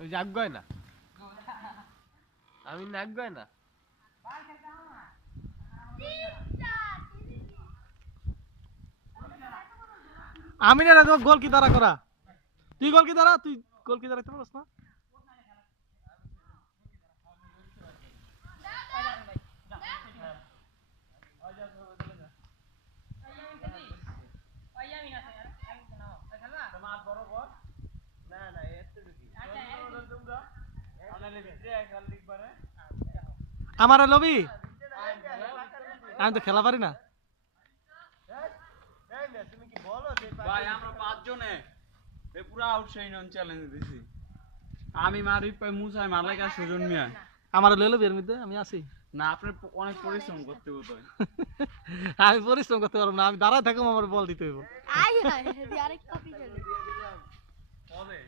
ওই জাগ গয় না আমি নাক গয় না আমি না তো গোল কি দ্বারা করা তুই গোল কি দ্বারা রাখতে পারছ না আমার লবি আমি তো খেলা পারি না ভাই আমরা 5 জনে এ পুরো আউটসাইড অন চ্যালেঞ্জ দিছি আমি মারি পাই মুসাই মারলাকা সুজন মিয়া আমার লইলো বের মধ্যে আমি আছি না আপনি অনেক পরিশ্রম করতে হতো আমি পরিশ্রম করতে পারবো না আমি দাঁড়ায় থাকবো আমার বল দিতে হইব আই আই আরেক কপি চলে হবে